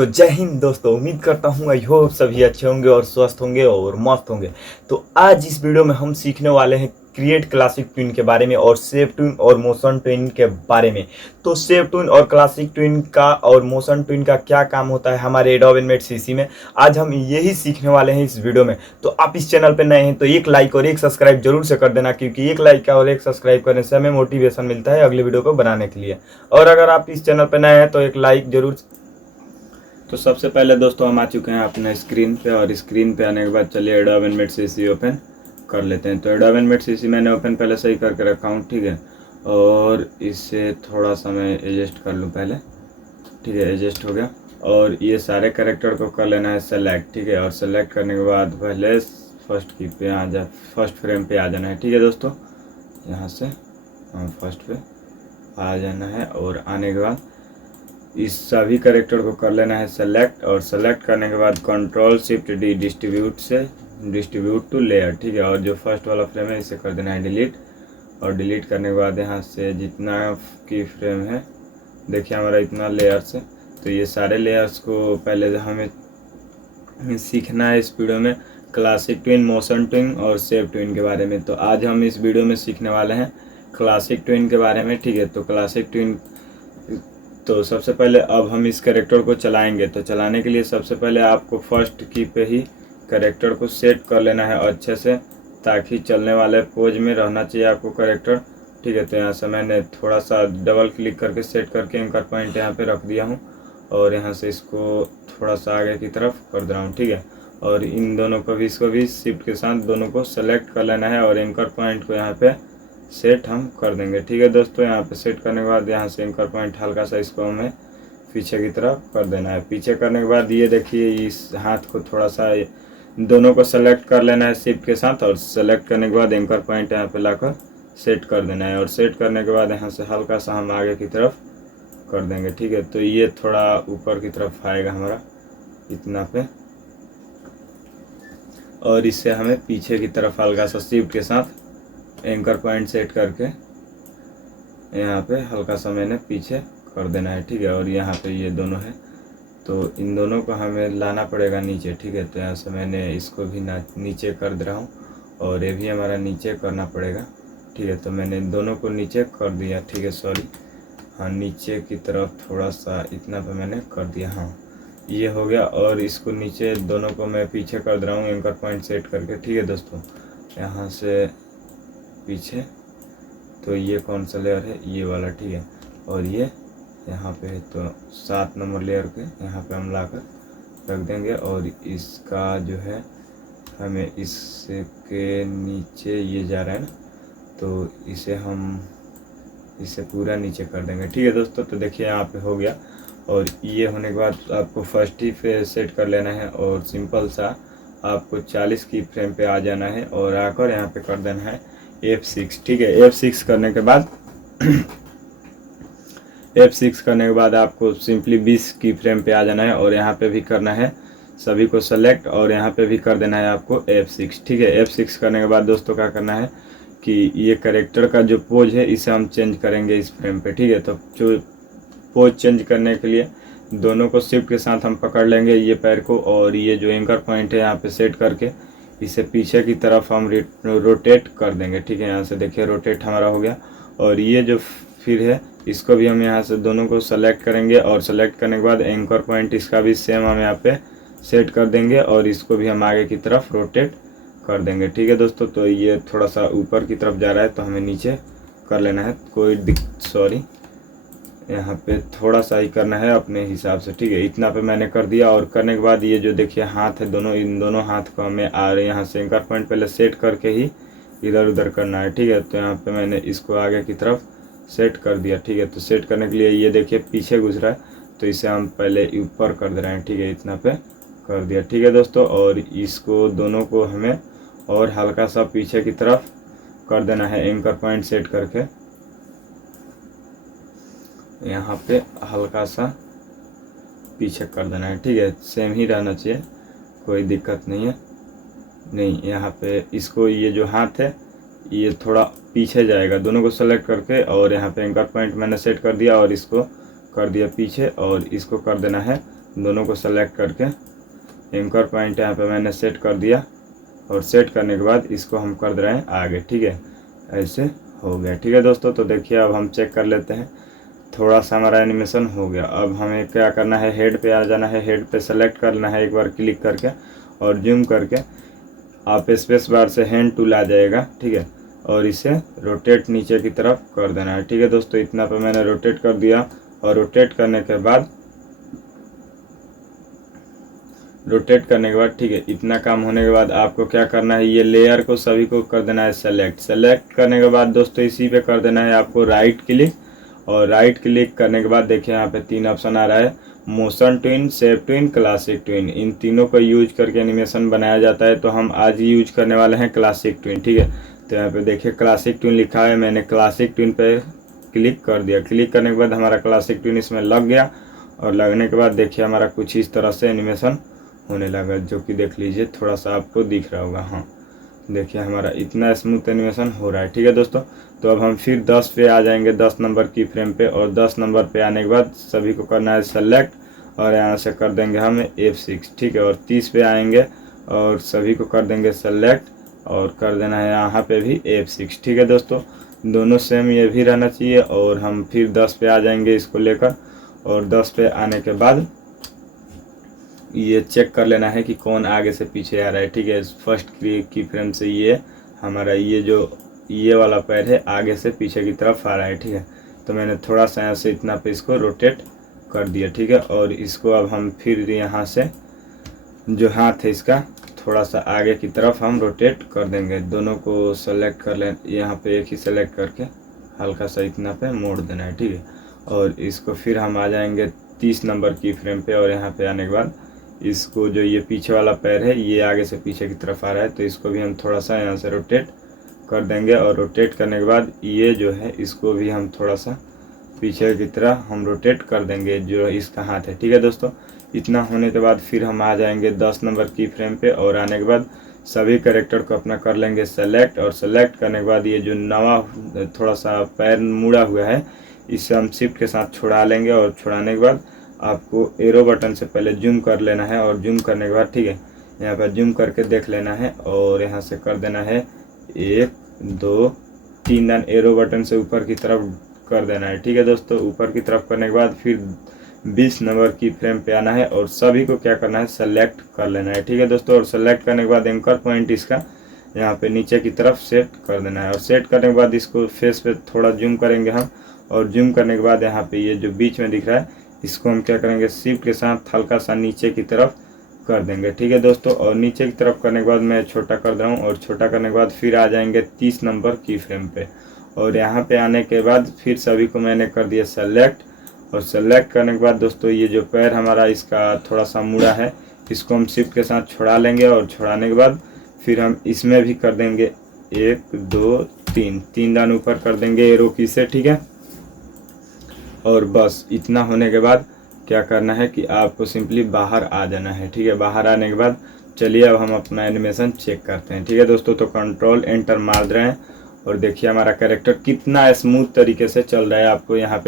तो जय हिंद दोस्तों, उम्मीद करता हूँ आई होप सभी अच्छे होंगे और स्वस्थ होंगे और मस्त होंगे। तो आज इस वीडियो में हम सीखने वाले हैं क्रिएट क्लासिक ट्विन के बारे में और शेप ट्विन और मोशन ट्विन के बारे में। तो शेप ट्विन और क्लासिक ट्विन का और मोशन ट्विन का क्या काम होता है हमारे एडोब एनिमेट सीसी में, आज हम यही सीखने वाले हैं इस वीडियो में। तो आप इस चैनल पर नए हैं तो एक लाइक और एक सब्सक्राइब जरूर से कर देना, क्योंकि एक लाइक और एक सब्सक्राइब करने से हमें मोटिवेशन मिलता है अगले वीडियो को बनाने के लिए। और अगर आप इस चैनल पर नए हैं तो एक लाइक जरूर। तो सबसे पहले दोस्तों हम आ चुके हैं अपने स्क्रीन पे, और स्क्रीन पे आने के बाद चलिए एडोब एनिमेट सीसी ओपन कर लेते हैं। तो एडोब एनिमेट सीसी मैंने ओपन पहले सही करके रखा हूँ, ठीक है। और इसे थोड़ा सा मैं एडजस्ट कर लूँ पहले, ठीक है। एडजस्ट हो गया। और ये सारे कैरेक्टर को कर लेना है सेलेक्ट, ठीक है। और सेलेक्ट करने के बाद पहले फर्स्ट की पे आ जा, फर्स्ट फ्रेम पे आ जाना है, ठीक है दोस्तों। यहाँ से हम फर्स्ट पे आ जाना है और आने के बाद इस सभी कैरेक्टर को कर लेना है सेलेक्ट। और सेलेक्ट करने के बाद कंट्रोल शिफ्ट डी डिस्ट्रीब्यूट से डिस्ट्रीब्यूट टू लेयर, ठीक है। और जो फर्स्ट वाला फ्रेम है इसे कर देना है डिलीट। और डिलीट करने के बाद यहाँ से जितना की फ्रेम है, देखिए हमारा इतना लेयर्स है। तो ये सारे लेयर्स को पहले हमें सीखना है इस वीडियो में क्लासिक ट्विन, मोशन ट्विन और शेप ट्विन के बारे में। तो आज हम इस वीडियो में सीखने वाले हैं क्लासिक ट्विन के बारे में, ठीक है। तो क्लासिक ट्विन, तो सबसे पहले अब हम इस कैरेक्टर को चलाएंगे। तो चलाने के लिए सबसे पहले आपको फर्स्ट की पे ही कैरेक्टर को सेट कर लेना है अच्छे से, ताकि चलने वाले पोज में रहना चाहिए आपको कैरेक्टर, ठीक है। तो यहाँ से मैंने थोड़ा सा डबल क्लिक करके सेट करके एंकर पॉइंट यहाँ पे रख दिया हूँ, और यहाँ से इसको थोड़ा सा आगे की तरफ कर दे रहा हूँ, ठीक है। और इन दोनों को भी, इसको भी शिफ्ट के साथ दोनों को सेलेक्ट कर लेना है और एंकर पॉइंट को यहाँ पे सेट हम कर देंगे, ठीक है दोस्तों। यहाँ पे सेट करने के बाद यहाँ से एंकर पॉइंट हल्का सा इसको हमें पीछे की तरफ कर देना है। पीछे करने के बाद ये देखिए इस हाथ को थोड़ा सा दोनों को सेलेक्ट कर लेना है शिफ्ट के साथ, और सेलेक्ट करने के बाद एंकर पॉइंट यहाँ पे लाकर सेट कर देना है। और सेट करने के बाद यहाँ से हल्का सा हम आगे की तरफ कर देंगे, ठीक है। तो ये थोड़ा ऊपर की तरफ आएगा हमारा इतना पे, और इससे हमें पीछे की तरफ हल्का सा शिफ्ट के साथ एंकर पॉइंट सेट करके यहाँ पे हल्का सा मैंने पीछे कर देना है, ठीक है। और यहाँ पे ये दोनों है, तो इन दोनों को हमें लाना पड़ेगा नीचे, ठीक है। तो यहाँ से मैंने इसको भी नीचे कर दे रहा हूँ, और ये भी हमारा नीचे करना पड़ेगा, ठीक है। तो मैंने इन दोनों को नीचे कर दिया, ठीक है। सॉरी, हाँ, नीचे की तरफ थोड़ा सा इतना पे मैंने कर दिया, हाँ ये हो गया। और इसको नीचे दोनों को मैं पीछे कर दे रहा हूँ एंकर पॉइंट सेट करके, ठीक है दोस्तों। यहाँ से पीछे, तो ये कौन सा लेयर है, ये वाला, ठीक है। और ये यहाँ पे है, तो 7 नंबर लेयर के यहाँ पे हम लाकर रख देंगे। और इसका जो है हमें इसके नीचे ये जा रहा है ना, तो इसे पूरा नीचे कर देंगे, ठीक है दोस्तों। तो देखिए यहाँ पे हो गया। और ये होने के बाद आपको फर्स्ट ही पे सेट कर लेना है, और सिंपल सा आपको 40 की फ्रेम पे आ जाना है, और आकर यहाँ पे कर देना है F6, ठीक है। F6 करने के बाद F6 करने के बाद आपको सिंपली 20 की फ्रेम पे आ जाना है, और यहाँ पे भी करना है सभी को सेलेक्ट, और यहाँ पे भी कर देना है आपको F6, ठीक है। F6 करने के बाद दोस्तों क्या करना है कि ये कैरेक्टर का जो पोज है इसे हम चेंज करेंगे इस फ्रेम पे, ठीक है। तो जो पोज चेंज करने के लिए दोनों को शिफ्ट के साथ हम पकड़ लेंगे ये पैर को, और ये जो एंकर पॉइंट है यहाँ पे सेट करके इसे पीछे की तरफ हम रोटेट कर देंगे, ठीक है। यहाँ से देखिए रोटेट हमारा हो गया। और ये जो फिर है इसको भी हम यहाँ से दोनों को सेलेक्ट करेंगे, और सेलेक्ट करने के बाद एंकर पॉइंट इसका भी सेम हम यहाँ पे सेट कर देंगे, और इसको भी हम आगे की तरफ रोटेट कर देंगे, ठीक है दोस्तों। तो ये थोड़ा सा ऊपर की तरफ जा रहा है तो हमें नीचे कर लेना है, सॉरी, यहाँ पे थोड़ा सा ही करना है अपने हिसाब से, ठीक है। इतना पे मैंने कर दिया। और करने के बाद ये जो देखिए हाथ है दोनों, इन दोनों हाथ को हमें यहाँ से एंकर पॉइंट पहले सेट करके ही इधर उधर करना है, ठीक है। तो यहाँ पे मैंने इसको आगे की तरफ सेट कर दिया, ठीक है। तो सेट करने के लिए ये देखिए पीछे घुस रहा है, तो इसे हम पहले ऊपर कर दे रहे हैं, ठीक है। इतना पे कर दिया, ठीक है दोस्तों। और इसको दोनों को हमें और हल्का सा पीछे की तरफ कर देना है एंकर पॉइंट सेट करके, यहाँ पे हल्का सा पीछे कर देना है, ठीक है। सेम ही रहना चाहिए, कोई दिक्कत नहीं है। नहीं, यहाँ पे इसको ये जो हाथ है ये थोड़ा पीछे जाएगा, दोनों को सेलेक्ट करके, और यहाँ पे एंकर पॉइंट मैंने सेट कर दिया, और इसको कर दिया पीछे, और इसको कर देना है दोनों को सेलेक्ट करके एंकर पॉइंट यहाँ पे मैंने सेट कर दिया, और सेट करने के बाद इसको हम कर दे रहे हैं आगे। ठीक है, ऐसे हो गया। ठीक है दोस्तों, तो देखिए अब हम चेक कर लेते हैं। थोड़ा सा हमारा एनिमेशन हो गया। अब हमें क्या करना है, हेड पे आ जाना है। हेड पे सेलेक्ट करना है एक बार क्लिक करके, और जूम करके आप स्पेस बार से हैंड टूल आ जाएगा। ठीक है, और इसे रोटेट नीचे की तरफ कर देना है। ठीक है दोस्तों, इतना पे मैंने रोटेट कर दिया। और रोटेट करने के बाद ठीक है, इतना काम होने के बाद आपको क्या करना है, ये लेयर को सभी को कर देना है सेलेक्ट। सेलेक्ट करने के बाद दोस्तों इसी पे कर देना है आपको राइट क्लिक, और राइट क्लिक करने के बाद देखिए यहाँ पे 3 ऑप्शन आ रहा है, motion twin, shape twin, classic twin. इन तीनों को यूज करके एनिमेशन बनाया जाता है। तो हम आज यूज करने वाले हैं क्लासिक ट्विन। ठीक है, तो यहाँ पे देखिए क्लासिक ट्विन लिखा है, मैंने क्लासिक ट्विन पे क्लिक कर दिया। क्लिक करने के बाद हमारा क्लासिक ट्विन इसमें लग गया, और लगने के बाद देखिए हमारा कुछ इस तरह से एनिमेशन होने लगा, जो कि देख लीजिए थोड़ा सा आपको दिख रहा होगा। हाँ देखिए हमारा इतना स्मूथ एनिमेशन हो रहा है। ठीक है दोस्तों, तो अब हम फिर 10 पे आ जाएंगे, 10 नंबर की फ्रेम पे। और 10 नंबर पे आने के बाद सभी को करना है सेलेक्ट, और यहाँ से कर देंगे हम F6। ठीक है, और 30 पे आएंगे और सभी को कर देंगे सेलेक्ट, और कर देना है यहाँ पे भी F6। ठीक है दोस्तों, दोनों सेम ये भी रहना चाहिए। और हम फिर 10 पे आ जाएंगे इसको लेकर, और 10 पे आने के बाद ये चेक कर लेना है कि कौन आगे से पीछे आ रहा है। ठीक है, फर्स्ट की फ्रेम से ये हमारा ये वाला पैर है आगे से पीछे की तरफ आ रहा है। ठीक है, तो मैंने थोड़ा सा यहाँ से इतना पे इसको रोटेट कर दिया। ठीक है, और इसको अब हम फिर यहाँ से जो हाथ है इसका थोड़ा सा आगे की तरफ हम रोटेट कर देंगे। दोनों को सेलेक्ट कर लें, यहाँ पे एक ही सेलेक्ट करके हल्का सा इतना पे मोड़ देना है। ठीक है, और इसको फिर हम आ जाएंगे 30 नंबर की फ्रेम पे, और यहाँ पे आने के बाद इसको जो ये पीछे वाला पैर है ये आगे से पीछे की तरफ आ रहा है, तो इसको भी हम थोड़ा सा यहाँ से रोटेट कर देंगे। और रोटेट करने के बाद ये जो है इसको भी हम थोड़ा सा पीछे की तरह हम रोटेट कर देंगे, जो इसका हाथ है। ठीक है दोस्तों, इतना होने के बाद फिर हम आ जाएंगे 10 नंबर की फ्रेम पे, और आने के बाद सभी कैरेक्टर को अपना कर लेंगे सेलेक्ट। और सेलेक्ट करने के बाद ये जो नवा थोड़ा सा पैर मुड़ा हुआ है इसे हम शिफ्ट के साथ छुड़ा लेंगे, और छुड़ाने के बाद आपको एरो बटन से पहले जूम कर लेना है, और जूम करने के बाद ठीक है यहाँ पर जूम करके देख लेना है, और यहाँ से कर देना है 1 2 3 दान एरो बटन से ऊपर की तरफ कर देना है। ठीक है दोस्तों, ऊपर की तरफ करने के बाद फिर 20 नंबर की फ्रेम पे आना है, और सभी को क्या करना है सेलेक्ट कर लेना है। ठीक है दोस्तों, और सेलेक्ट करने के बाद एंकर पॉइंट इसका यहाँ पे नीचे की तरफ सेट कर देना है। और सेट करने के बाद इसको फेस पे थोड़ा जूम करेंगे हम, और जूम करने के बाद यहाँ पे ये जो बीच में दिख रहा है इसको हम क्या करेंगे शिफ्ट के साथ हल्का सा नीचे की तरफ कर देंगे। ठीक है दोस्तों, और नीचे की तरफ करने के बाद मैं छोटा कर रहा हूँ, और छोटा करने के बाद फिर आ जाएंगे 30 नंबर की फ्रेम पे, और यहाँ पे आने के बाद फिर सभी को मैंने कर दिया सेलेक्ट। और सेलेक्ट करने के बाद दोस्तों ये जो पैर हमारा इसका थोड़ा सा मुड़ा है इसको हम शिफ्ट के साथ छुड़ा लेंगे, और छुड़ाने के बाद फिर हम इसमें भी कर देंगे 1 2 3 दान ऊपर कर देंगे एरो की से। ठीक है, और बस इतना होने के बाद क्या करना है कि आपको सिंपली बाहर आ जाना है। ठीक है, बाहर आने के बाद चलिए अब हम अपना एनिमेशन चेक करते हैं। ठीक है दोस्तों, तो कंट्रोल एंटर मार रहे हैं, और देखिए हमारा कैरेक्टर कितना स्मूथ तरीके से चल रहा है। आपको यहाँ पे